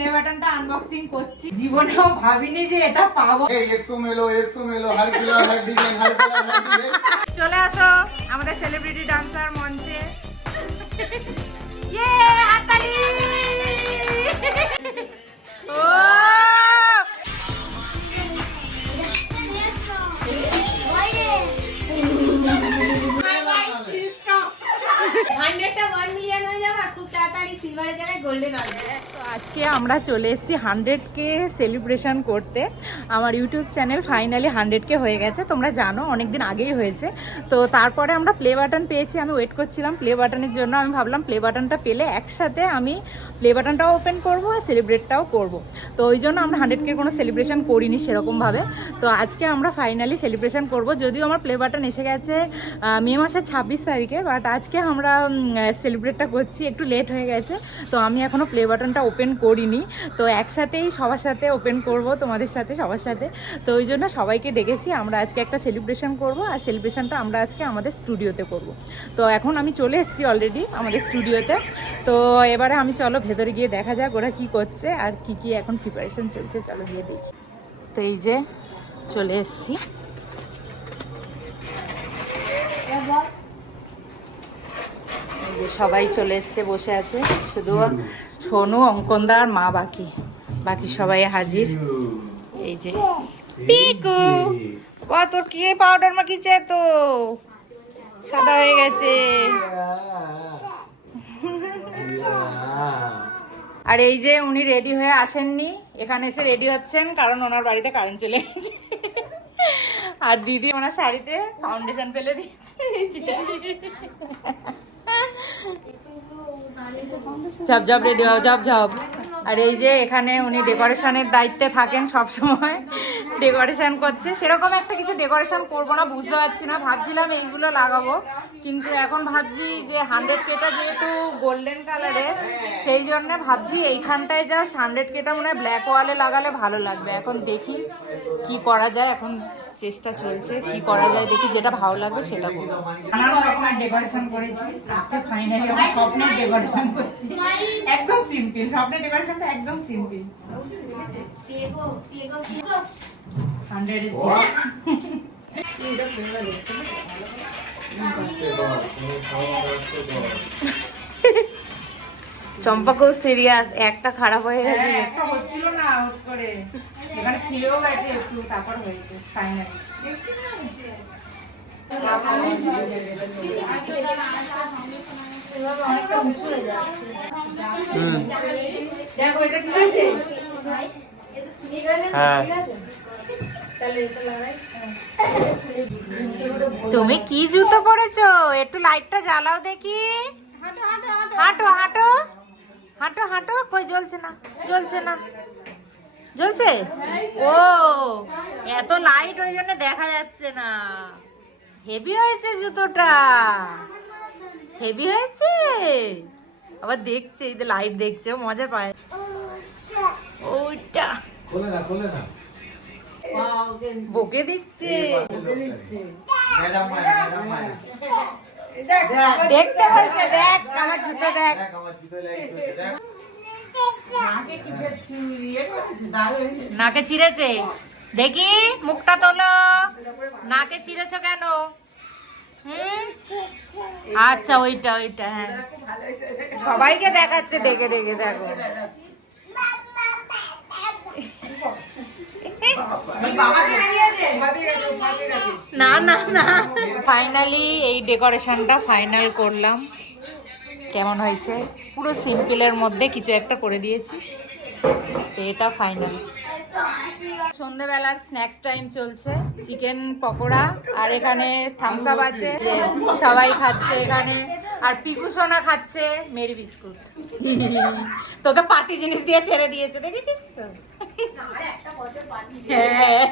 Play বাটনটা unboxing করছি। জীবনেও ভাবিনি যে এটা পাবো। এই 100 মেলো হর কালার হর ডিজাইন হর কালার হর ডিজাইন। চলে আসো আমাদের সেলিব্রিটি ডান্সার মঞ্চে। ইয়ে হাততালি। ও আজকে আমরা চলে এসেছি 100K সেলিব্রেশন করতে। আমার ইউটিউব চ্যানেল ফাইনালি 100K হয়ে গেছে, তোমরা জানো অনেকদিন আগেই হয়েছে। তো তারপরে আমরা প্লে বাটন পেয়েছি, আমি ওয়েট করছিলাম প্লে বাটনের জন্য। আমি ভাবলাম প্লে বাটনটা পেলে একসাথে আমি প্লে বাটনটাও ওপেন করবো আর সেলিব্রেটটাও করব। তো ওই জন্য আমরা 100K কোনো সেলিব্রেশন করিনি সেরকমভাবে। তো আজকে আমরা ফাইনালি সেলিব্রেশন করব। যদিও আমার প্লে বাটন এসে গেছে মে মাসের 26 তারিখে, বাট আজকে আমরা সেলিব্রেটটা করছি, একটু লেট হয়ে গেছে। তো আমি এখনও প্লে বাটনটা ওপেন করিনি, তো একসাথেই সবার সাথে ওপেন করব, তোমাদের সাথে সবার সাথে। তো ওই জন্য সবাইকে ডেকেছি, আমরা আজকে একটা সেলিব্রেশন করব, আর সেলিব্রেশনটা আমরা আজকে আমাদের স্টুডিওতে করব। তো এখন আমি চলে এসেছি অলরেডি আমাদের স্টুডিওতে। তো এবারে আমি চলো ভেতরে গিয়ে দেখা যাক ওরা কি করছে আর কি কি এখন প্রিপারেশন চলছে, চলো গিয়ে দেখি। তো এই যে চলে এসেছি, সবাই চলে এসছে, বসে আছে, শুধু সোনু, অঙ্কনদা আর মা বাকি, বাকি সবাই হাজির। এই যে পিকু, তোর কি পাউডার মাখিছে, তো সাদা হয়ে গেছে। আর এই যে উনি রেডি হয়ে আসেননি, এখানে এসে রেডি হচ্ছেন, কারণ ওনার বাড়িতে কারেন্ট চলে গেছে। আর দিদি ওনার শাড়িতে ফাউন্ডেশন ফেলে দিয়েছে। ঝাপ ঝাপ রেডি হও, ঝাপ ঝাপ। আর এই যে এখানে উনি ডেকোরেশনের দায়িত্বে থাকেন সব সময়, ডেকোরেশন করছে। সেরকম একটা কিছু ডেকোরেশন করবো না, বুঝতে পারছি না, ভাবছিলাম এইগুলো লাগাবো, কিন্তু এখন ভাবছি যে 100Kটা যেহেতু গোল্ডেন কালারের, সেই জন্য ভাবছি এইখানটায় জাস্ট 100Kটা মনে হয় ব্ল্যাক ওয়ালে লাগালে ভালো লাগবে। এখন দেখি কি করা যায়, এখন চেষ্টা চলছে কি করা যায়, দেখি যেটা ভালো লাগবে সেটা করবো। নানান রকমের ডেকোরেশন করেছি, আজকে ফাইনালি আমরা স্বপ্নের ডেকোরেশন করছি, একদম সিম্পল। স্বপ্নের ডেকোরেশনটা একদম সিম্পল। 100 চম্পা খুব সিরিয়াস, একটা খারাপ হয়ে গেছে, একটা হচ্ছিল না আউট করে, এখানে ছিঁড়েও গেছে একটু, তারপর হয়েছে ফাইনালি। দেখো এটা ঠিক আছে, হ্যাঁ। তুমি কি জুতো পরেছো? একটু লাইটটা জ্বালাও দেখি। হাঁটো হাঁটো হাঁটো হাঁটো। কই জ্বলছে না, জ্বলছে না, জ্বলছে। ও এত লাইট ওই জন্য দেখা যাচ্ছে না। হেভি হয়েছে জুতোটা, হেভি হয়েছে। আবার দেখছে, এই যে লাইট দেখছে, মজা পায়। ওইটা বকে দিচ্ছে, দেখতে বলছে, দেখ আমার জুতো, দেখ নাকে ছিঁড়েছে, দেখি মুখটা তোলো, নাকে ছিঁড়েছ কেন? আচ্ছা ওইটা ওইটা, হ্যাঁ সবাইকে দেখাচ্ছে ডেকে ডেকে, দেখো না না না। ফাইনালি এই ডেকোরেশনটা ফাইনাল করলাম, কেমন হয়েছে? পুরো সিম্পলের মধ্যে কিছু একটা করে দিয়েছি, তো এটা ফাইনাল। সন্ধ্যেবেলার স্ন্যাক্স টাইম চলছে, চিকেন পকোড়া আর এখানে থামস আপ আছে, সবাই খাচ্ছে এখানে। আর পিকু সোনা খাচ্ছে মেরি বিস্কুট। তোকে পাতি জিনিস দিয়ে ছেড়ে দিয়েছে, দেখেছিস তো? হ্যাঁ।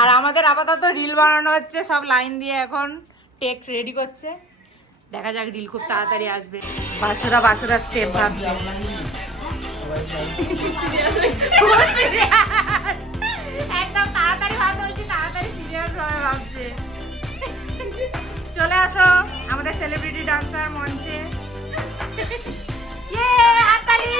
আর আমাদের আপাতত রিল বানানো হচ্ছে, সব লাইন দিয়ে এখন টেক্সট রেডি করছে, দেখা যাক রিল খুব তাড়াতাড়ি আসবে। বাসুরা বাসুরা স্টেপ ভাবছে, একদম তাড়াতাড়ি ভাবতে বলছি, তাড়াতাড়ি সিরিয়াস ভাবে ভাবছে। চলে আসো আমাদের সেলিব্রিটি ডান্সার মঞ্চে। হাততালি।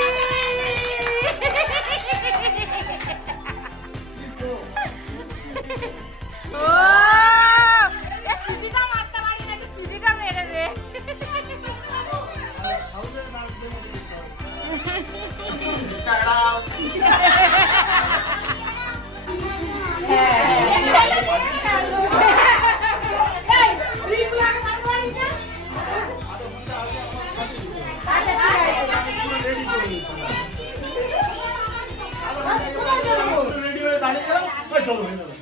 রেডি হয়ে দাঁড়িয়ে গেলাম ওই চলো হয়ে যাবে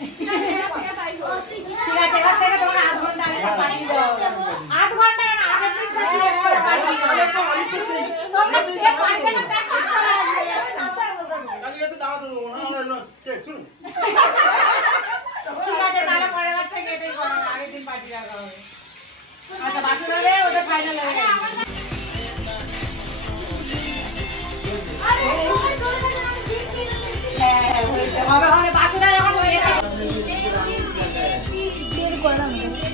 ঠিক আছে এবার থেকে তোমাকে আধ ঘন্টা আগে পাঠিয়ে দাও আধ ঘন্টা না আগের দিন সাথে পাঠিয়ে দাও তোমরা স্টেপ পারবে না প্র্যাকটিস করা আছে কালকে এসে দাঁড়াতে দেবো না আমরা চেক শুনুন ঠিক আছে তাহলে পরের বার থেকে এটাই করো আগের দিন পাঠিয়ে রাখা হবে আচ্ছা বাকি রইলে ওদের ফাইনাল হয়ে গেছে হ্যাঁ হয়েছে হবে হবে বাসুদা যখন হয়ে গেছে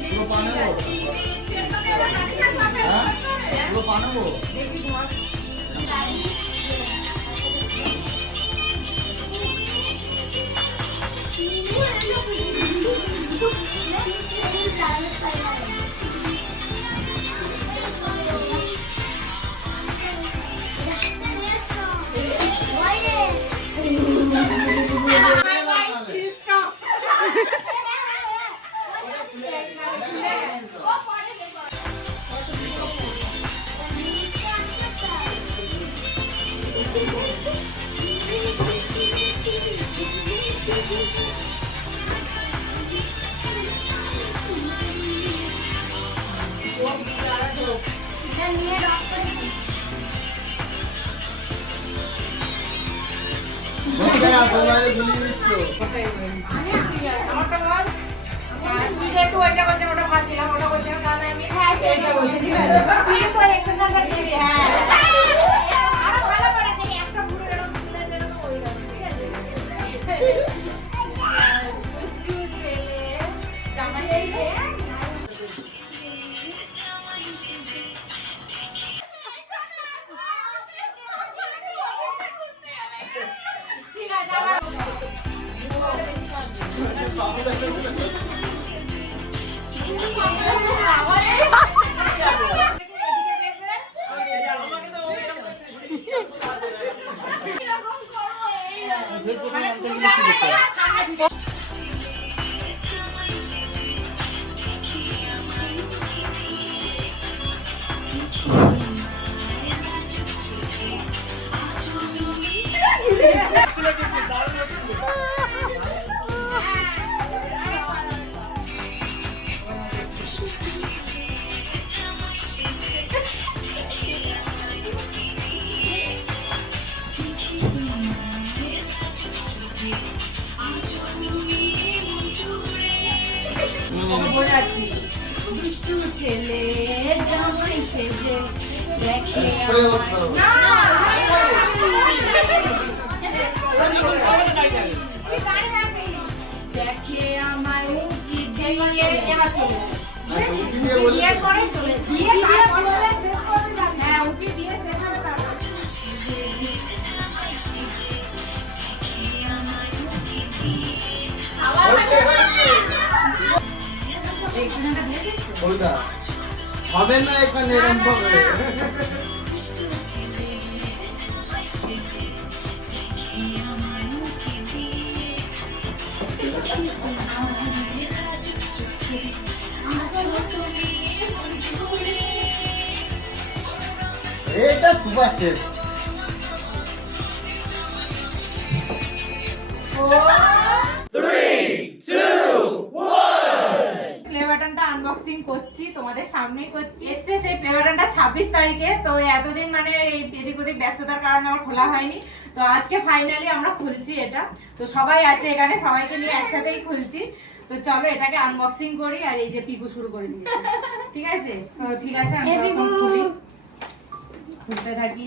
পুরো বানাবো হ্যাঁ পুরো বানাবো মতিকা গোলায় ঝুলিয়ে দিচ্ছ আমারটা বল তুই যেহেতু ওইটা করছে ওটা ভাবছিলাম ওটা করছে তাহলে আমি এইটা বলছি ঠিক আছে তুই তো এক্সারসাইজ দিবি হ্যাঁ আরো ভালো করে সেই একটা পুরো এরকম তুলে এরকম ওইরকম ঠিক আছে দুষ্টু ছেলে জামাই এই রে ঠিক আছে আবার বোঝাচ্ছি দুষ্টু ছেলে জামাই সেজে দেখে না দেখে আমায় উকি দিয়ে এবার চলে বিয়ে করে চলে দিয়ে তারপরে শেষ করে যাবে হ্যাঁ উকি দিয়ে শেষ হবে তারপর হবে না এখানে এরকম হবে এটা সুপার স্টেপ প্লে বাটনটা আনবক্সিং করছি তোমাদের সামনেই করছি এসছে সেই প্লে বাটনটা 26 তারিখে তো এতদিন মানে এদিক ওদিক ব্যস্ততার কারণে আমার খোলা হয়নি তো আজকে ফাইনালি আমরা খুলছি এটা তো সবাই আছে এখানে সবাইকে নিয়ে একসাথেই খুলছি তো চলো এটাকে আনবক্সিং করি আর এই যে পিকু শুরু করে দিয়েছি ঠিক আছে তো ঠিক আছে আমি তখন খুলি খুলতে থাকি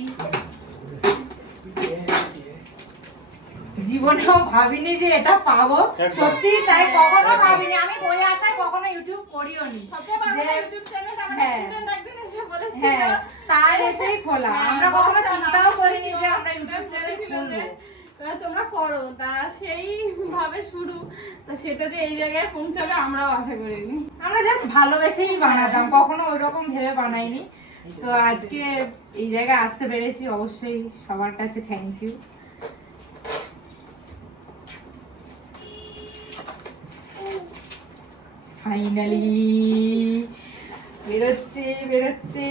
জীবনেও ভাবিনি যে এটা পাবো সত্যি তাই কখনো ভাবিনি আমি বই আসায় কখনো ইউটিউব করিও নি হ্যাঁ তার এতেই খোলা আমরা কখনো চিন্তাও করিনি যে আমরা ইউটিউব চ্যানেল খুলবো তোমরা করো তা সেই ভাবে শুরু তো সেটা যে এই জায়গায় পৌঁছাবে আমরাও আশা করিনি আমরা জাস্ট ভালোবেসেই বানাতাম কখনো ওইরকম ভেবে বানাইনি তো আজকে এই জায়গায় আসতে পেরেছি অবশ্যই সবার কাছে থ্যাংক ইউ ফাইনালি বেরোচ্ছে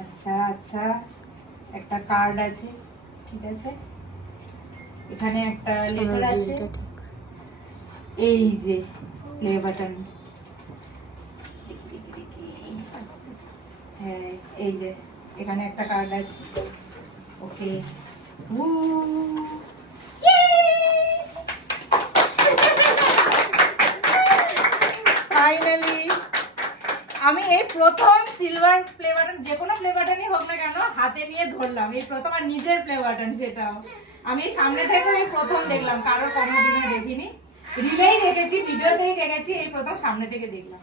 আচ্ছা আচ্ছা আচ্ছা, একটা কার্ড আছে, ঠিক আছে, এখানে একটা লেটার আছে, এই যে প্লে বাটন, হ্যাঁ এই যে এখানে একটা কার্ড আছে। ওকে, ফাইনালি আমি এই প্রথম সিলভার প্লে বাটন, যে কোনো প্লে বাটনই হোক না কেন, হাতে নিয়ে ধরলাম এই প্রথম, আর নিজের প্লে বাটন সেটাও আমি সামনে থেকে আমি প্রথম দেখলাম, কারোর কোনোদিনও দেখিনি, রিলেই দেখেছি, ভিডিওতেই দেখেছি, এই প্রথম সামনে থেকে দেখলাম।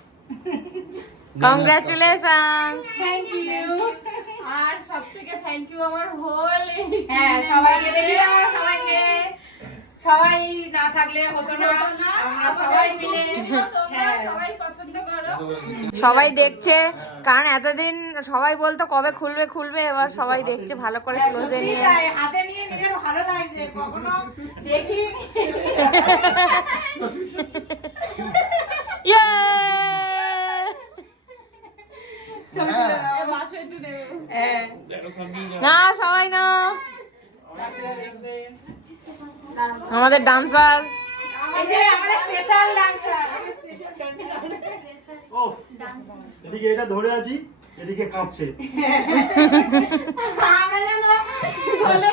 কংগ্রাচুলেশনস। Thank you. আর সবথেকে থ্যাংক ইউ আমার হোল, হ্যাঁ সবাইকে দেখি, সবাইকে, সবাই না থাকলে হতো না, আমরা সবাই মিলে, হ্যাঁ সবাই পছন্দ করো। সবাই দেখছে, কারণ এতদিন সবাই বলতো কবে খুলবে খুলবে, এবার সবাই দেখছে ভালো করে ক্লোজে সত্যি নিয়ে। তাই, হাতে নিয়ে নিজের ভালো লাগছে, কখনো দেখিনি। ইয়ে! বাসো একটু নেবে। হ্যাঁ, না সবাই না, আমাদের ডান্সার এই যে আমাদের স্পেশাল ডান্সার, ও এদিকে এটা ধরে আছি, এদিকে কাঁপছে। আমরা যেন বলে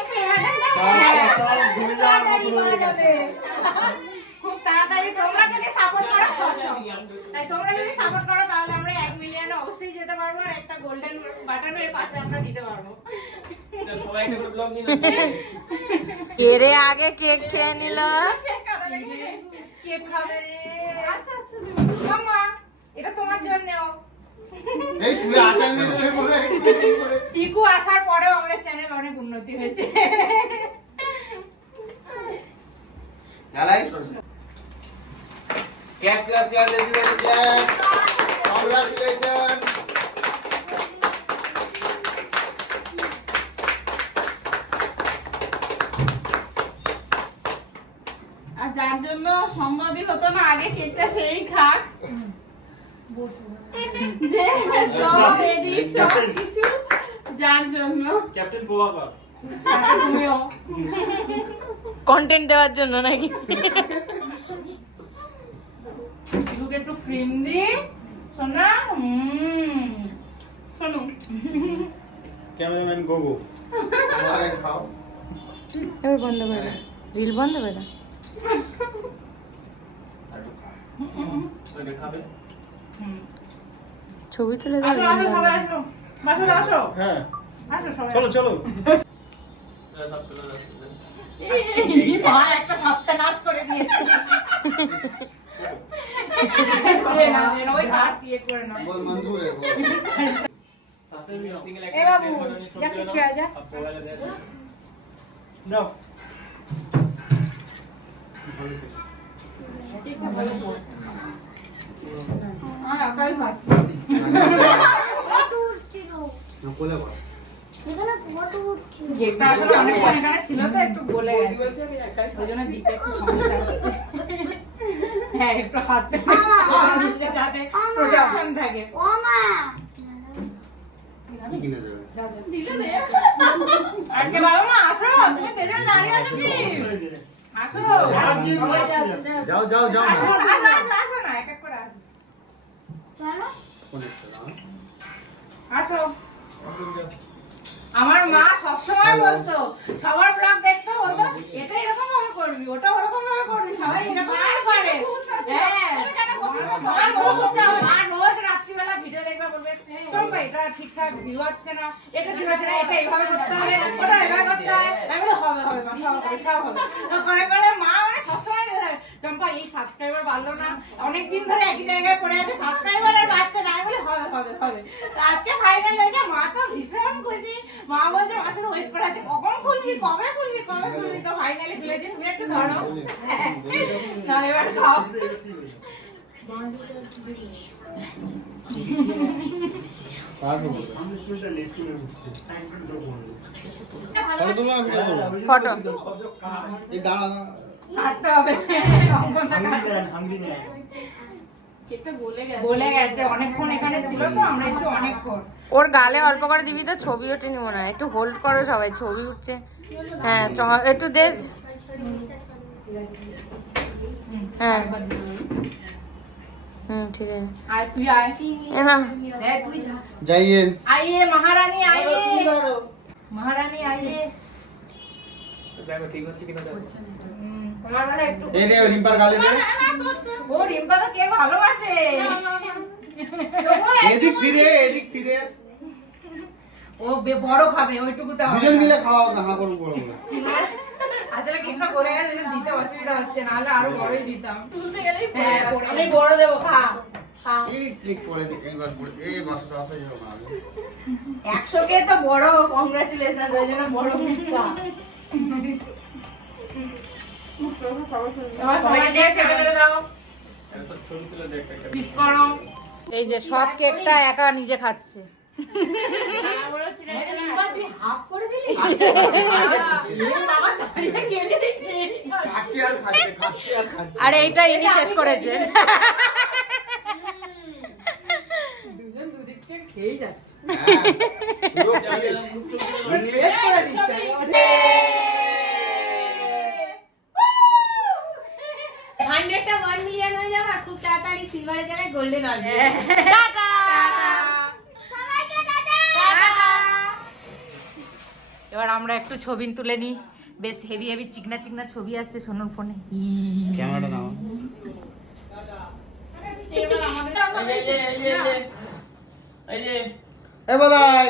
খুব তাড়াতাড়ি, তোমরা যদি সাপোর্ট করো সব সম্ভব। তাই তোমরা যদি সাপোর্ট করো তাহলে আমরা 1 মিলিয়ন অবশ্যই যেতে পারবো, আর একটা গোল্ডেন বাটনের পাশে আমরা দিতে পারবো। কেড়ে আগে কেক খেয়ে নিল। কেক খাবে রে। আচ্ছা আচ্ছা মামা, এটা তোমার জন্যও। এই তুই আসার নিয়ে বলে করে টিকু আসার পরেও আমাদের চ্যানেল অনেক উন্নতি হয়েছে। জ্বালাই clap clap clap everybody clap, congratulation. আর যার জন্য সম্ভবই হতো না আগে কেকটা সেই খাক, যে সব রেডি সব কিছু, যার জন্য ক্যাপ্টেন পোয়াকা সাথে তুমিও। কন্টেন্ট দেওয়ার জন্য নাকি? টিকুকে একটু ক্রিম দি, সোনা, শোনো। ক্যামেরাম্যান গোগো। তোমারে খাও। এবার বন্ধ করে দাও, রিল বন্ধ করে দাও। এটা খাবে? ছবি তুলে দাও, আসো আসো সবাই আসো, বাসো আসো, হ্যাঁ আসো সবাই। চলো চলো। এই মা একটা সপ্তাহ নাচ করে দিয়েছে। করে না, ওই কাট দিয়ে করে না। बोल मंजूर है बोल। এ বাবু, যা কি খেয়ে যা। নাও। আর আকাই ভাত। কোলে বল। কেকটা আসলে অনেকক্ষণ এখানে ছিল তো একটু গলে গেছে, ওই জন্য দিতে একটু সমস্যা হচ্ছে। হ্যাঁ একটু হাতে যাতে প্রোটেকশন থাকে। কি কিনে দেবে? দিলে দে। আর কে বাবা মা আসো, তুমি পেছনে দাঁড়িয়ে আছো কি? আসো। যাও যাও যাও না। আসো, আসো, আসো না, এক এক করে আসো। কোন এসে আসো। আমার মা সবসময় বলতো, সবার ব্লগ দেখতো, বলতো এটা এরকম ভাবে করবি, ওটা ওরকম ভাবে করবি, সবাই এরকম ভাবে করে। হ্যাঁ, সবাই বলছে, আমার মা রোজ রাত্রিবেলা ভিডিও দেখবে, বলবে চম্পা এটা ঠিকঠাক ভিউ হচ্ছে না, এটা ঠিক আছে না, এটা এইভাবে করতে হবে, ওটা এভাবে করতে হবে। আমি বলি হবে হবে মা, সব হবে সব হবে। তো করে করে মা মানে সবসময় চম্পা এই সাবস্ক্রাইবার বাড়লো না, অনেকদিন ধরে একই জায়গায় পড়ে আছে, সাবস্ক্রাইবার আর বাড়ছে না। আমি বলি হবে হবে হবে। তো আজকে ফাইনাল হয়েছে, মা তো ভীষণ খুশি। মা বলছে আমার সাথে ওয়েট করে আছে, কখন খুলবি কবে খুলবি কবে খুলবি। তো ফাইনালি খুলেছে, তুমি একটু ধরো। না এবার খাও। पास हो ফটো তুলো আমি ভিডিও করব ফটো এই দাঁড়া কাটতে হবে। কেকটা গলে গেছে। বলে গেছে অনেকক্ষণ এখানে ছিল তো, আমরা এসে অনেকক্ষণ। ওর গালে অল্প করে দিবি তো, ছবি ওঠেনি মনে হয়। একটু হোল্ড করো সবাই, ছবি উঠছে। হ্যাঁ একটু দে। হ্যাঁ ঠিক আছে। আর তুই আয়। এ না তুই যা। जाइए आइए महारानी आइए, महारानी आइए। তোমার মানে একটু ये दे रिंपर गाले दे ও রিম্পা তো কে ভালোবাসে। एदिक फिरे ও বড় খাবে ওইটুকুতে হবে। দুজন মিলে খাওয়া কहाँ पर বড় বড় আসলে কিংবা করে গেছে যে দিতে অসুবিধা হচ্ছে, নাহলে আরো বড়ই দিতাম। তুলতে গেলেই হ্যাঁ আমি বড় দেবো, খা খা। এই ক্লিক করে দে এইবার পড়ে এই মাছটা আছে যাও না 100 কে তো বড় কংগ্রাচুলেশন, ওই জন্য বড় মিষ্টা। তোমার সবাইকে কেটে কেটে দাও, পিস করো। এই যে সব কেকটা একা নিজে খাচ্ছে। হাফ করে দিলি। খাচ্ছে আর খাচ্ছে আর এইটা ইনি শেষ করেছে। দুজন দুদিক থেকে খেয়ে যাচ্ছে। পুরো শেষ করে দিচ্ছে। হান্ড্রেডটা 1 মিলিয়ন হয়ে যাবে আর খুব তাড়াতাড়ি সিলভারের জায়গায় গোল্ডেন আসবে। এবার আমরা একটু ছবি তুলে নিই। বেশ হেভি হেভি চিকনা চিকনা ছবি আসছে সোনুর ফোনে। ক্যামেরাটা নাও এবার আমাদের এ বদাই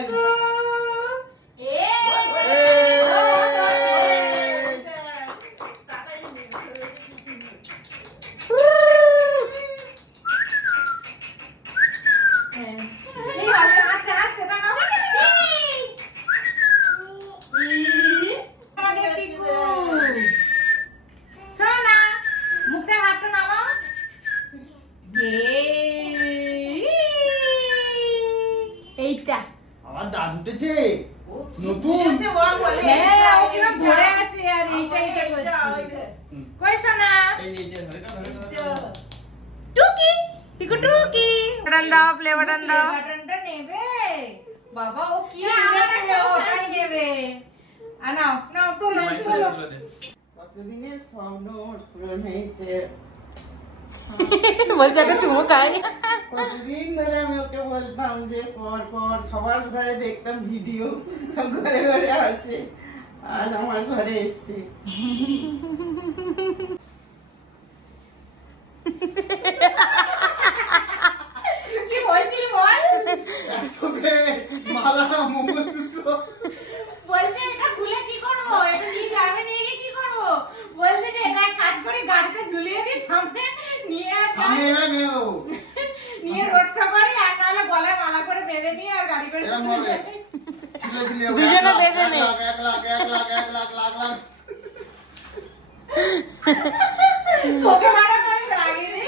এইটা আমার দাঁত উঠেছে নতুন হ্যাঁ ও কিরকম ধরে আছে আর এইটাই করছে। কই সোনা টুকি টিকু টুকি বাটন দাও, প্লে বাটন দাও। বাটনটা নেবে বাবা, ও কি নিয়েছে ওটাই নেবে। নাও নাও তোলো তোলো। কতদিনের স্বপ্ন পূরণ হয়েছে। বলছে একটা চুমু খাই। কতদিন ধরে আমি ওকে বলতাম যে কর কর, সবার ঘরে দেখতাম ভিডিও, সব ঘরে ঘরে আছে, আজ আমার ঘরে এসছে। কি বলছিলি বল। একসঙ্গে মালা মঙ্গলসূত্র বলছে এটা খুলে কি করব, এটা নিয়ে যাবে, নিয়ে গিয়ে কি করব। বলছে যে এটা এক কাজ করে গাড়িতে ঝুলিয়ে দিই, সামনে নিয়ে আসা, আমি এরা মেয়েও নিয়ে রোড শো করি, আর নাহলে গলায় মালা করে বেঁধে নিয়ে আর গাড়ি করে এরকম ভাবে ছিলে ছিলে দুজনে বেঁধে নে। 1 লাখ তোকে মারা আমি রাগিনি।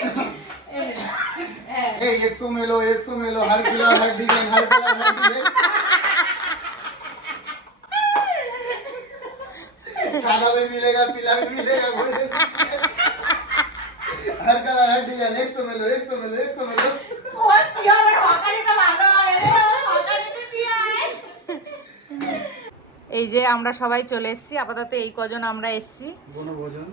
ए 100 में लो हर किलो हर डिजाइन हर कलर हर डिजाइन सादा भी मिलेगा पीला भी मिलेगा हर कलर हर डिजाइन 100 में लो 100 में लो 100 में लो ও শিওর হকারিটা ভালো হবে রে, হকারিতে দিয়ে আয়। এই যে আমরা সবাই চলে এসেছি, আপাতত এই কজন আমরা এসেছি। दोनों भोजन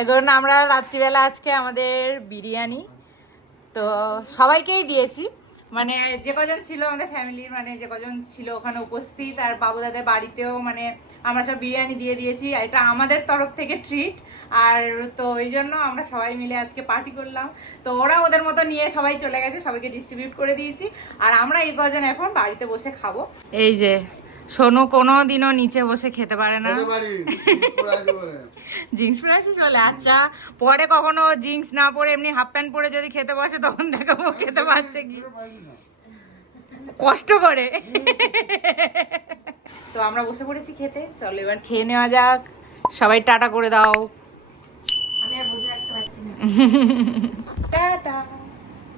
এখন আমরা রাত্রিবেলা আজকে আমাদের বিরিয়ানি তো সবাইকেই দিয়েছি, মানে যে কজন ছিল আমাদের ফ্যামিলির, মানে যে কজন ছিল ওখানে উপস্থিত, আর বাবু দাদের বাড়িতেও মানে আমরা সব বিরিয়ানি দিয়ে দিয়েছি। এটা আমাদের তরফ থেকে ট্রিট, আর তো ওই জন্য আমরা সবাই মিলে আজকে পার্টি করলাম। তো ওরা ওদের মতো নিয়ে সবাই চলে গেছে, সবাইকে ডিস্ট্রিবিউট করে দিয়েছি, আর আমরা এই কজন এখন বাড়িতে বসে খাবো। এই যে সোনু কোনো দিনও নিচে বসে খেতে পারে না, খেতে পারি পুরো আছে বলে জিন্স পরে আছে চলে। আচ্ছা পরে কখনো জিন্স না পরে এমনি হাফ প্যান্ট পরে যদি খেতে বসে তখন দেখাবো খেতে পারছে কি কষ্ট করে। তো আমরা বসে পড়েছি খেতে, চলো এবার খেয়ে নেওয়া যাক। সবাই টাটা করে দাও। আমি আর বসে রাখতে পারছি না। টাটা।